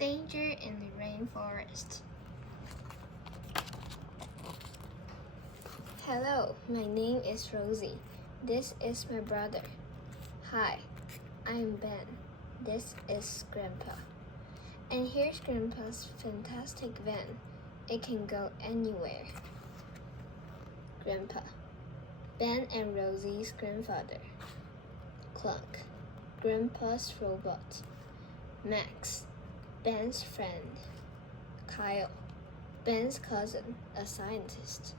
Danger in the rainforest. Hello, my name is Rosie. This is my brother. Hi, I'm Ben. This is Grandpa. And here's Grandpa's fantastic van. It can go anywhere. Grandpa. Ben and Rosie's grandfather. Clunk. Grandpa's robot. Max. Ben's friend. Kyle. Ben's cousin, a scientist.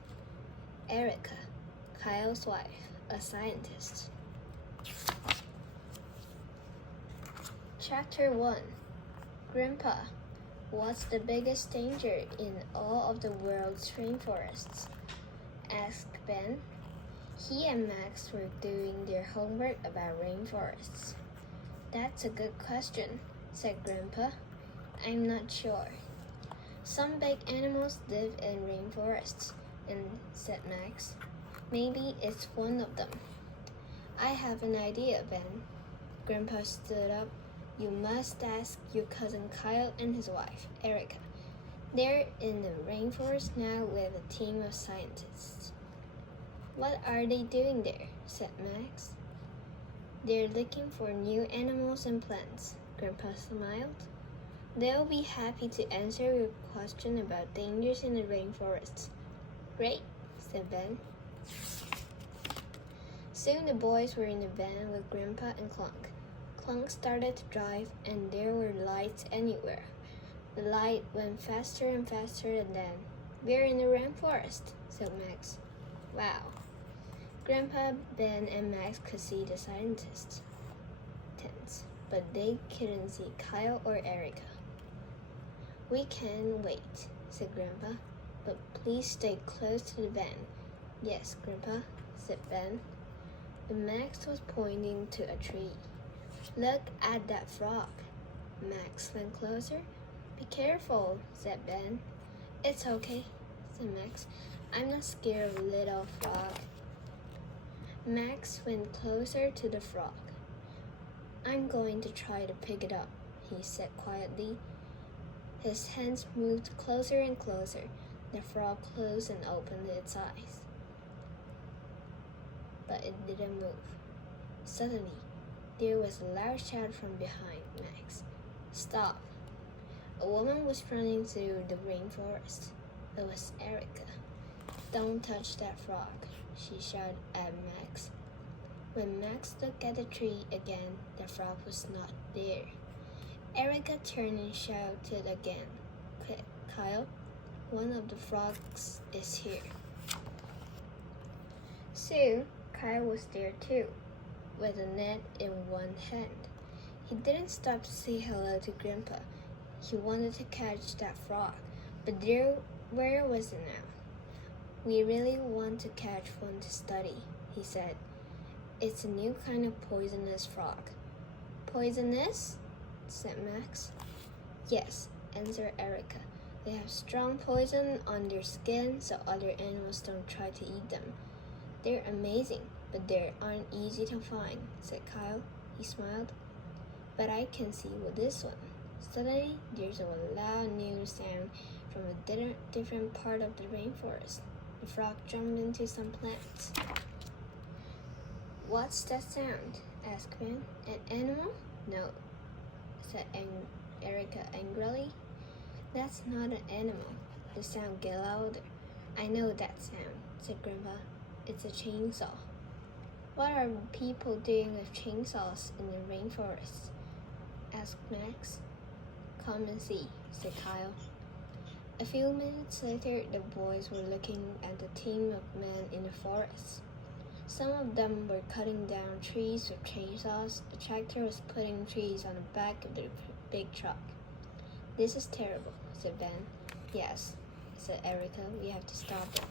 Erica. Kyle's wife, a scientist. Chapter 1. Grandpa, what's the biggest danger in all of the world's rainforests? Asked Ben. He and Max were doing their homework about rainforests. That's a good question, said Grandpa. I'm not sure. Some big animals live in rainforests, said Max. Maybe it's one of them. I have an idea, Ben. Grandpa stood up. You must ask your cousin Kyle and his wife, Erica. They're in the rainforest now with a team of scientists. What are they doing there? Said Max. They're looking for new animals and plants. Grandpa smiled. They'll be happy to answer your question about dangers in the rainforest. Great, said Ben. Soon the boys were in the van with Grandpa and Clunk. Clunk started to drive, and there were lights anywhere. The light went faster and faster, and then, we're in the rainforest, said Max. Wow. Grandpa, Ben, and Max could see the scientists' tents, but they couldn't see Kyle or Erica. We can wait, said Grandpa, but please stay close to the van. Yes, Grandpa, said Ben. And Max was pointing to a tree. Look at that frog. Max went closer. Be careful, said Ben. It's okay, said Max. I'm not scared of a little frog. Max went closer to the frog. I'm going to try to pick it up, he said quietly. His hands moved closer and closer. The frog closed and opened its eyes. But it didn't move. Suddenly, there was a loud shout from behind Max. Stop! A woman was running through the rainforest. It was Erica. Don't touch that frog, she shouted at Max. When Max looked at the tree again, the frog was not there. Erica turned and shouted again. Quick, Kyle, one of the frogs is here. Soon, Kyle was there too, with a net in one hand. He didn't stop to say hello to Grandpa. He wanted to catch that frog, but where was it now? We really want to catch one to study, he said. It's a new kind of poisonous frog. Poisonous? Said Max. Yes, answered Erica. They have strong poison on their skin so other animals don't try to eat them. They're amazing, but they aren't easy to find, said Kyle. He smiled. But I can see with this one. Suddenly, there's a loud new sound from a different part of the rainforest. The frog jumped into some plants. What's that sound? Asked Ben. An animal? No, said Erica angrily. That's not an animal. The sound get louder. I know that sound, said Grandpa. It's a chainsaw. What are people doing with chainsaws in the rainforest? Asked Max. Come and see, said Kyle. A few minutes later, the boys were looking at the team of men in the forest. Some of them were cutting down trees with chainsaws. The tractor was putting trees on the back of the big truck. This is terrible, said Ben. Yes, said Erica. We have to stop it.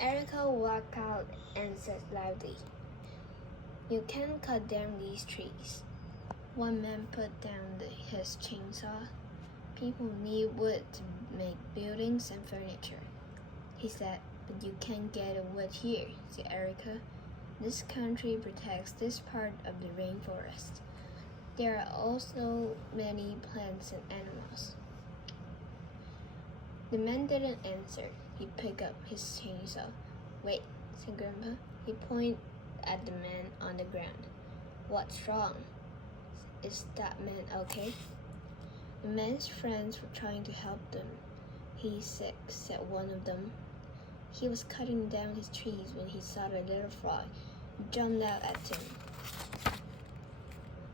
Erica walked out and said loudly, You can't cut down these trees. One man put down his chainsaw. People need wood to make buildings and furniture, he said. But you can't get the wood here, said Erica. This country protects this part of the rainforest. There are also many plants and animals. The man didn't answer. He picked up his chainsaw. Wait, said Grandpa. He pointed at the man on the ground. What's wrong? Is that man okay? The man's friends were trying to help them. He's sick, said one of them. He was cutting down his trees when he saw the little frog. He jumped out at him.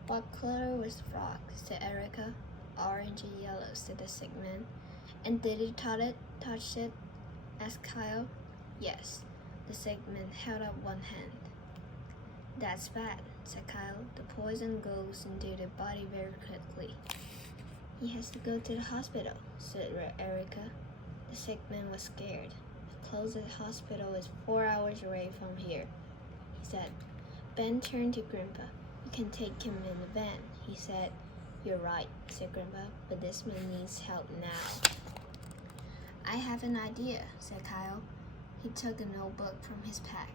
What color was the frog? Said Erica. Orange and yellow, said the sick man. And did he touch it? Asked Kyle. Yes. The sick man held up one hand. That's bad, said Kyle. The poison goes into the body very quickly. He has to go to the hospital, said Erica. The sick man was scared. The closest hospital is 4 hours away from here, he said. Ben turned to Grandpa. You can take him in the van, he said. You're right, said Grandpa, but this man needs help now. I have an idea, said Kyle. He took a notebook from his pack.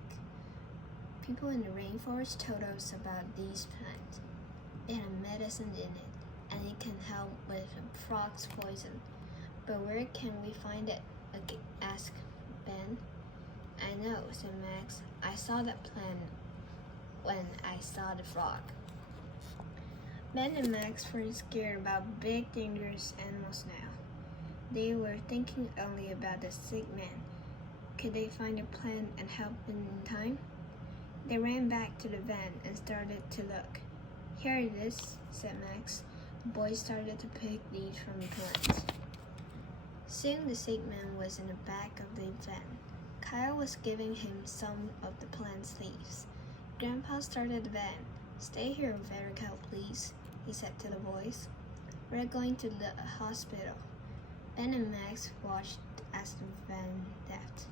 People in the rainforest told us about these plants. They have medicine in it, and it can help with a frog's poison. But where can we find it? Asked Ben. I know, said Max. I saw that plant when I saw the frog. Ben and Max were scared about big, dangerous animals now. They were thinking only about the sick man. Could they find a plant and help him in time? They ran back to the van and started to look. Here it is, said Max. The boys started to pick leaves from the plants. Soon the sick man was in the back of the van. Kyle was giving him some of the plant's leaves. Grandpa started the van. Stay here, Verica, please, he said to the boys. We're going to the hospital. Ben and Max watched as the van left.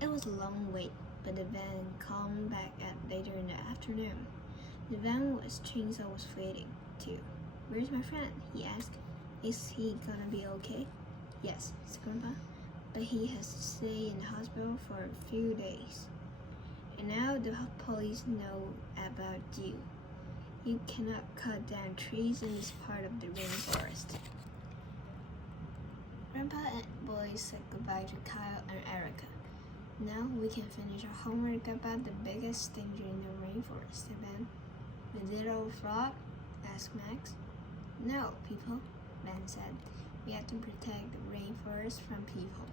It was a long wait, but the van came back later in the afternoon. The van was chainsaw was waiting too. Where's my friend? He asked. Is he gonna be okay? Yes, said Grandpa, but he has to stay in the hospital for a few days. And now the police know about you. You cannot cut down trees in this part of the rainforest. Grandpa and boys said goodbye to Kyle and Erica. Now we can finish our homework about the biggest danger in the rainforest, said Ben. The little frog? Asked Max. No, people, Ben said. We have to protect the rainforest from people.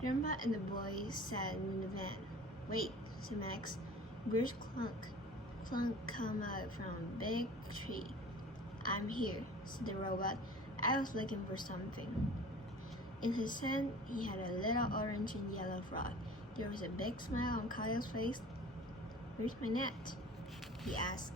Grandpa and the boys sat in the van. Wait, said Max. Where's Clunk? Clunk come out from a big tree. I'm here, said the robot. I was looking for something. In his hand, he had a little orange and yellow frog. There was a big smile on Kyle's face. Where's my net? He asked.